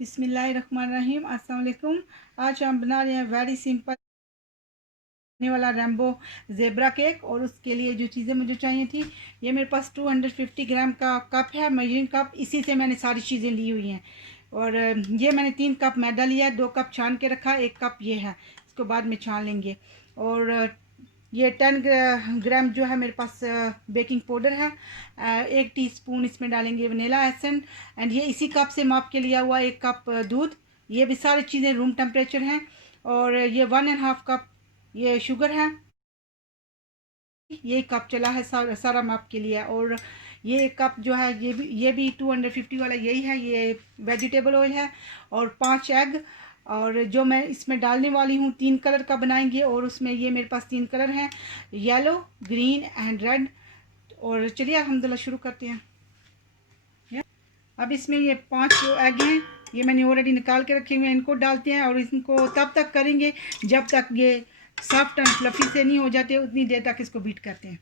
बिस्मिल्लाहिर्रहमानिर्रहीम। अस्सलाम वालेकुम। आज हम बना रहे हैं वेरी सिंपल वाला रैम्बो ज़ेब्रा केक। और उसके लिए जो चीज़ें मुझे चाहिए थी, ये मेरे पास 250 ग्राम का कप है, मेजरिंग कप। इसी से मैंने सारी चीज़ें ली हुई हैं। और ये मैंने 3 कप मैदा लिया, 2 कप छान के रखा, 1 कप ये है, इसको बाद में छान लेंगे। और ये 10 ग्राम जो है मेरे पास बेकिंग पाउडर है। 1 टीस्पून इसमें डालेंगे वनीला एसेंस। एंड ये इसी कप से माप के लिया हुआ 1 कप दूध। ये भी सारी चीज़ें रूम टेम्परेचर हैं। और ये 1.5 कप ये शुगर है। ये कप चला है सारा माप के लिए। और ये कप जो है ये भी 250 वाला यही है। ये वेजिटेबल ऑयल है। और 5 एग। और जो मैं इसमें डालने वाली हूँ 3 कलर का बनाएंगे। और उसमें ये मेरे पास 3 कलर हैं, येलो, ग्रीन एंड रेड। और चलिए अल्हम्दुलिल्लाह शुरू करते हैं। अब इसमें ये 5 जो एग हैं, ये मैंने ऑलरेडी निकाल के रखे हुए हैं, इनको डालते हैं। और इनको तब तक करेंगे जब तक ये सॉफ्ट एंड फ्लफी से नहीं हो जाते, उतनी देर तक इसको बीट करते हैं।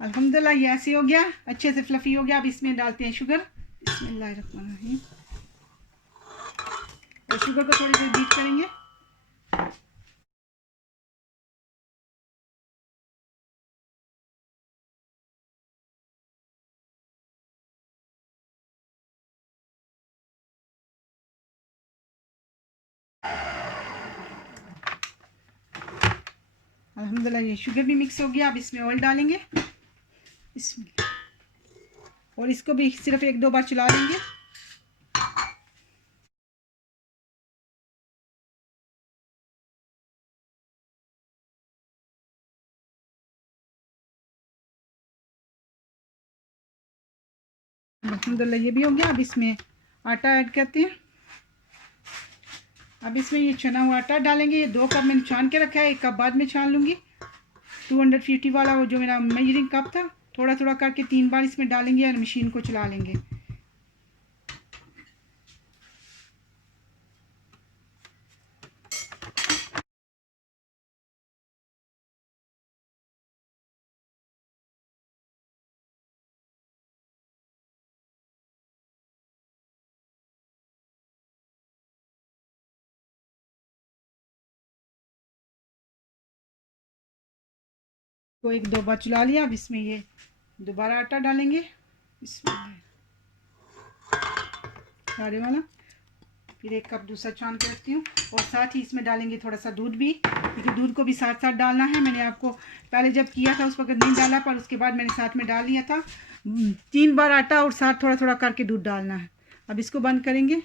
अल्हम्दुलिल्लाह ये ऐसे हो गया, अच्छे से फ्लफी हो गया। अब इसमें डालते हैं शुगर। बिस्मिल्लाहिर्रहमानिर्रहीम। और शुगर को थोड़ी देर बीट करेंगे। अल्हम्दुलिल्लाह ये शुगर भी मिक्स हो गया। अब इसमें ऑयल डालेंगे। इसमें और इसको भी सिर्फ 1-2 बार चला देंगे। अल्हम्दुलिल्लाह ये भी हो गया। अब इसमें आटा ऐड करते हैं। अब इसमें ये चना हुआ आटा डालेंगे। ये 2 कप मैंने छान के रखा है, 1 कप बाद में छान लूँगी। 250 वाला वो जो मेरा मेजरिंग कप था, थोड़ा थोड़ा करके 3 बार इसमें डालेंगे और मशीन को चला लेंगे। तो 1-2 बार चला लिया। अब इसमें ये दोबारा आटा डालेंगे, इसमें सारे वाला। फिर 1 कप दूसरा छान के रखती हूँ। और साथ ही इसमें डालेंगे थोड़ा सा दूध भी, क्योंकि दूध को भी साथ साथ डालना है। मैंने आपको पहले जब किया था उस वक्त नहीं डाला, पर उसके बाद मैंने साथ में डाल लिया था। 3 बार आटा और साथ थोड़ा थोड़ा करके दूध डालना है। अब इसको बंद करेंगे।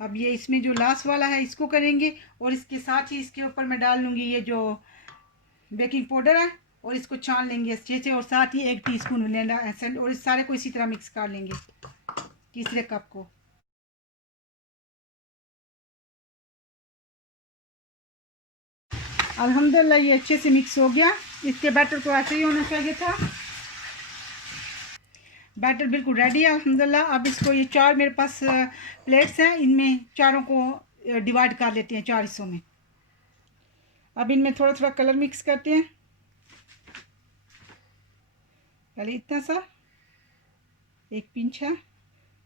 अब ये इसमें जो लास्ट वाला है इसको करेंगे। और इसके साथ ही इसके ऊपर मैं डाल लूँगी ये जो बेकिंग पाउडर है। और इसको छान लेंगे अच्छे से। और साथ ही 1 टीस्पून वनीला एसेंस। और इस सारे को इसी तरह मिक्स कर लेंगे, तीसरे कप को। अल्हम्दुलिल्लाह ये अच्छे से मिक्स हो गया। इसके बैटर को ऐसे ही होना चाहिए था। बैटर बिल्कुल रेडी है अल्हम्दुलिल्लाह। अब इसको ये 4 मेरे पास प्लेट्स हैं, इनमें चारों को डिवाइड कर लेते हैं 4 हिस्सों में। अब इनमें थोड़ा थोड़ा कलर मिक्स करते हैं। पहले इतना सा, 1 पिंच है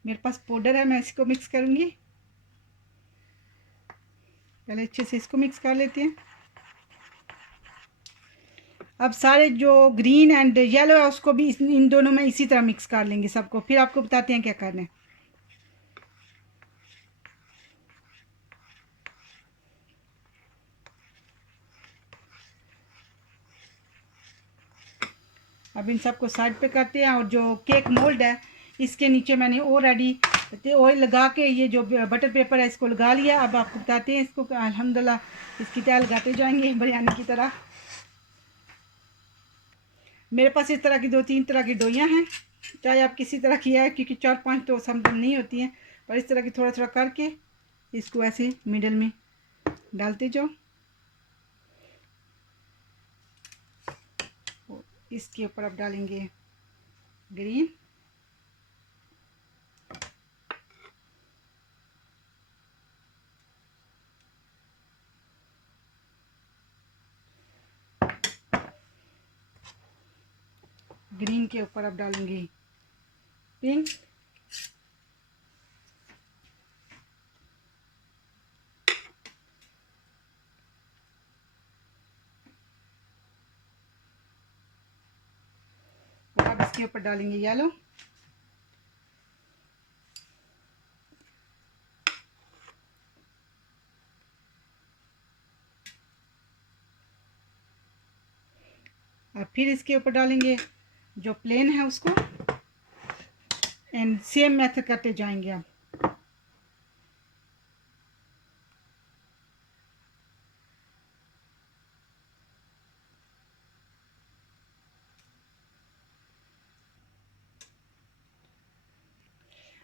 मेरे पास पाउडर है, मैं इसको मिक्स करूँगी। पहले अच्छे से इसको मिक्स कर लेते हैं। अब सारे जो ग्रीन एंड येलो है उसको भी इन दोनों में इसी तरह मिक्स कर लेंगे सबको। फिर आपको बताते हैं क्या करना है। अब इन सबको साइड पे करते हैं। और जो केक मोल्ड है इसके नीचे मैंने ऑलरेडी ऑयल लगा के ये जो बटर पेपर है इसको लगा लिया। अब आपको बताते हैं इसको अल्हम्दुलिल्लाह इसकी तय लगाते जाएंगे बिरयानी की तरह। मेरे पास इस तरह की 2-3 तरह की डोइयाँ हैं। चाहे आप किसी तरह किया है, क्योंकि 4-5 तो समतल नहीं होती हैं, पर इस तरह की थोड़ा थोड़ा करके इसको ऐसे मिडल में डालते जाओ। इसके ऊपर आप डालेंगे ग्रीन, ग्रीन के ऊपर आप डालेंगे पिंक, और आप इसके ऊपर डालेंगे येलो, और फिर इसके ऊपर डालेंगे जो प्लेन है उसको, एंड सेम मेथड करते जाएंगे आप।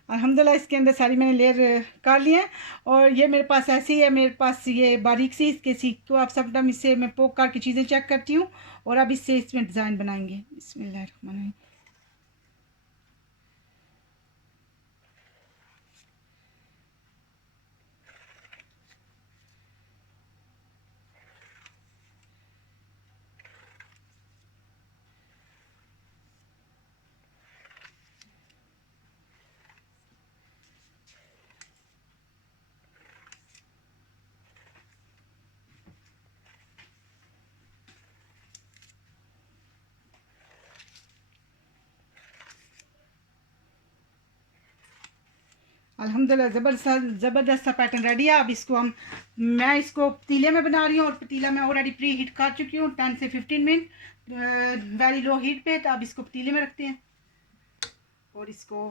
अल्हम्दुलिल्लाह इसके अंदर सारी मैंने लेयर काट लिया है, और ये मेरे पास ऐसे ही है, मेरे पास ये बारीक सी इसके सीख को आप सब टाइम इससे मैं पोक करके चीज़ें चेक करती हूँ, और अब इससे इसमें डिज़ाइन बनाएंगे। बिस्मिल्लाहिर्रहमानिर्रहीम। अल्हम्दुलिल्लाह ज़बरदस्त सा पैटर्न रेडी है। अब इसको मैं इसको पतीले में बना रही हूँ, और पतीला मैं ऑलरेडी प्री हीट कर चुकी हूँ 10 से 15 मिनट वेरी लो हीट पे। तो अब इसको पतीले में रखते हैं, और इसको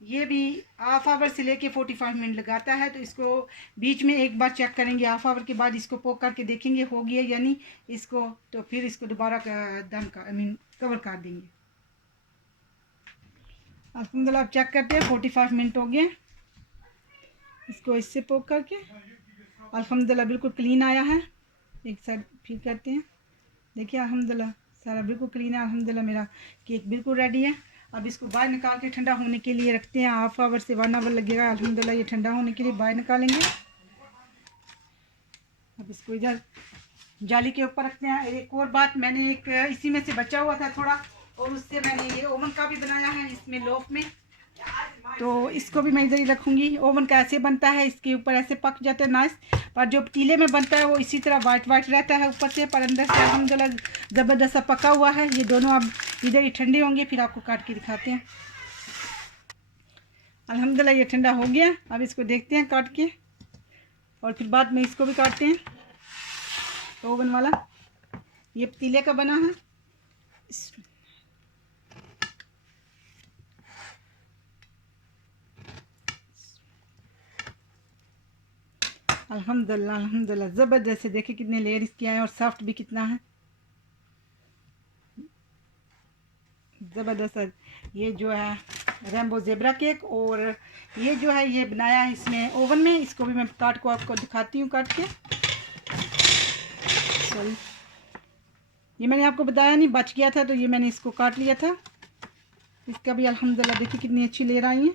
ये भी हाफ आवर से लेके 45 मिनट लगाता है, तो इसको बीच में एक बार चेक करेंगे, हाफ आवर के बाद इसको पोक करके देखेंगे हो गया या नहीं इसको, तो फिर इसको दोबारा दम का कवर कर देंगे। अल्हम्दुलिल्लाह आप चेक करते हैं 45 मिनट हो गए। इसको इससे पोक करके अल्हम्दुलिल्लाह बिल्कुल क्लीन आया है। एक साइड फिर करते हैं, देखिए अल्हम्दुलिल्लाह सारा बिल्कुल क्लीन है। अल्हम्दुलिल्लाह मेरा केक बिल्कुल रेडी है। अब इसको बाहर निकाल के ठंडा होने के लिए रखते हैं, हाफ आवर से 1 आवर लगेगा अल्हम्दुलिल्लाह ये ठंडा होने के लिए। बाहर निकालेंगे, अब इसको इधर जाली के ऊपर रखते हैं। एक और बात, मैंने एक इसी में से बचा हुआ था थोड़ा, और उससे मैंने ये ओवन का भी बनाया है इसमें लोफ में, तो इसको भी मैं इधर ही रखूँगी। ओवन का ऐसे बनता है, इसके ऊपर ऐसे पक जाते हैं नाइस, पर जो पतीले में बनता है वो इसी तरह वाइट वाइट रहता है ऊपर से, पर अंदर से अल्हम्दुलिल्लाह ज़बरदस्त सा पका हुआ है। ये दोनों अब इधर ही ठंडे होंगे, फिर आपको काट के दिखाते हैं। अल्हम्दुलिल्लाह ये ठंडा हो गया। अब इसको देखते हैं काट के, और फिर बाद में इसको भी काटते हैं। ओवन वाला ये पतीले का बना है। अल्हम्दुलिल्लाह अल्हम्दुलिल्लाह ज़बरदस्त से देखिए कितने लेयर इसके आए, और सॉफ्ट भी कितना है ज़बरदस्त। ये जो है रेम्बो ज़ेब्रा केक, और ये जो है ये बनाया है इसमें ओवन में। इसको भी मैं काट को आपको दिखाती हूँ काट के। सॉरी, ये मैंने आपको बताया नहीं, बच गया था तो ये मैंने इसको काट लिया था। इसका भी अल्हम्दुलिल्लाह देखिए कितनी अच्छी लेयर आई हैं।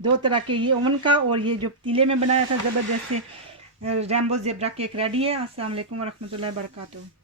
2 तरह के, ये ओवन का और ये जो पतीले में बनाया था ज़बरदस्त से रेम्बो ज़ेब्रा केक रेडी है। अस्सलाम वालेकुम व रहमतुल्लाहि व बरकातहू।